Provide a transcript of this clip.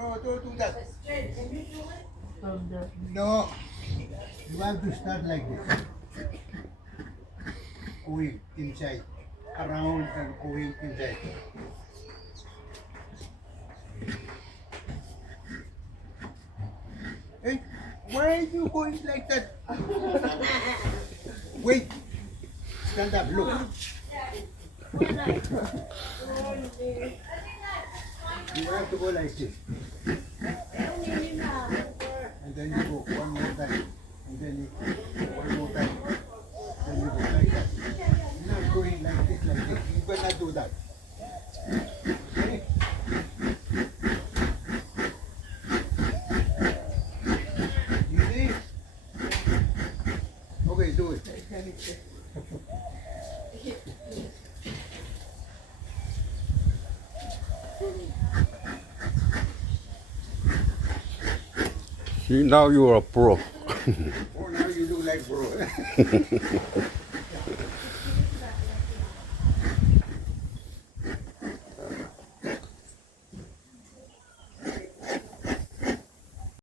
No, don't do that. From the No. You have to start like this. Going inside. Around and going inside. Hey, why are you going like that? Wait. Stand up, look. You have to go like this. And then you go one more time. And then you one more time. Then you go like that. You're not going like this, like this. You cannot do that. Okay? You see? Okay, do it. See, now you are a pro. Oh, now you look like bro.